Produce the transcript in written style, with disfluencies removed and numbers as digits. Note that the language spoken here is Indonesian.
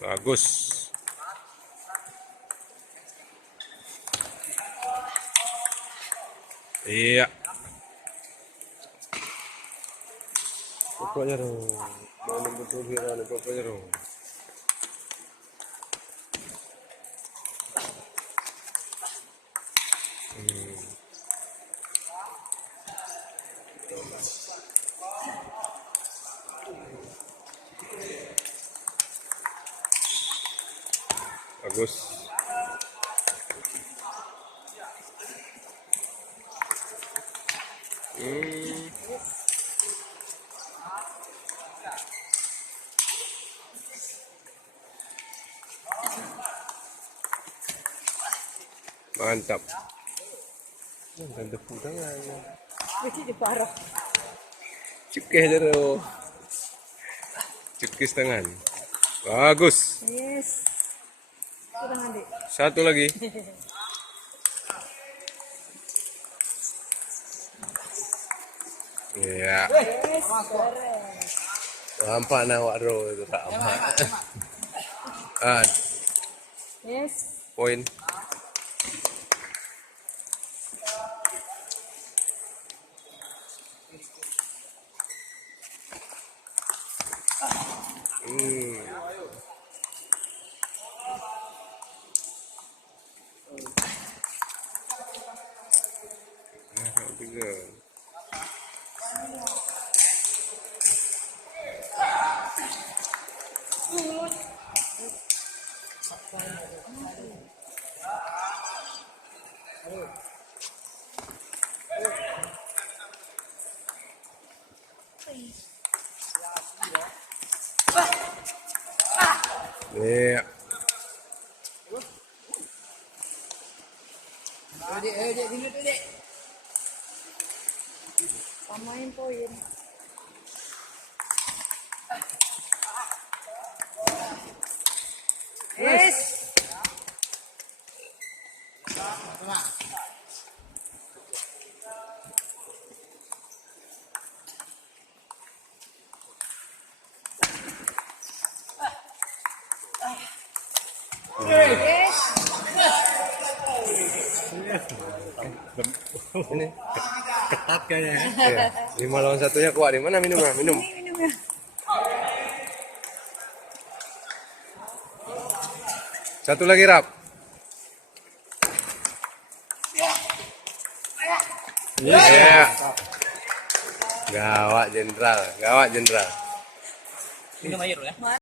Bagus. Iya. Pokoknya dong. Mau betul viral pokoknya dong. Bagus. Mantap. Dan debu tangan. Jadi parah. Cukis dulu. Cukis tangan. Bagus. Yes. Kurang adik. Satu lagi. Iya. Yes. Keren. Nampak nawak bro itu tak amat. Ah, Yes. poin. Tiga. Iya. Samain poin. Yes. Yes. Ini Ketat kayaknya ya. ya. 5 lawan 1-nya kuat. Di mana minumnya? Minum. Ini minumnya. Satu lagi Rap. Iya. Gawat jenderal, gawat jenderal. Minum air ya.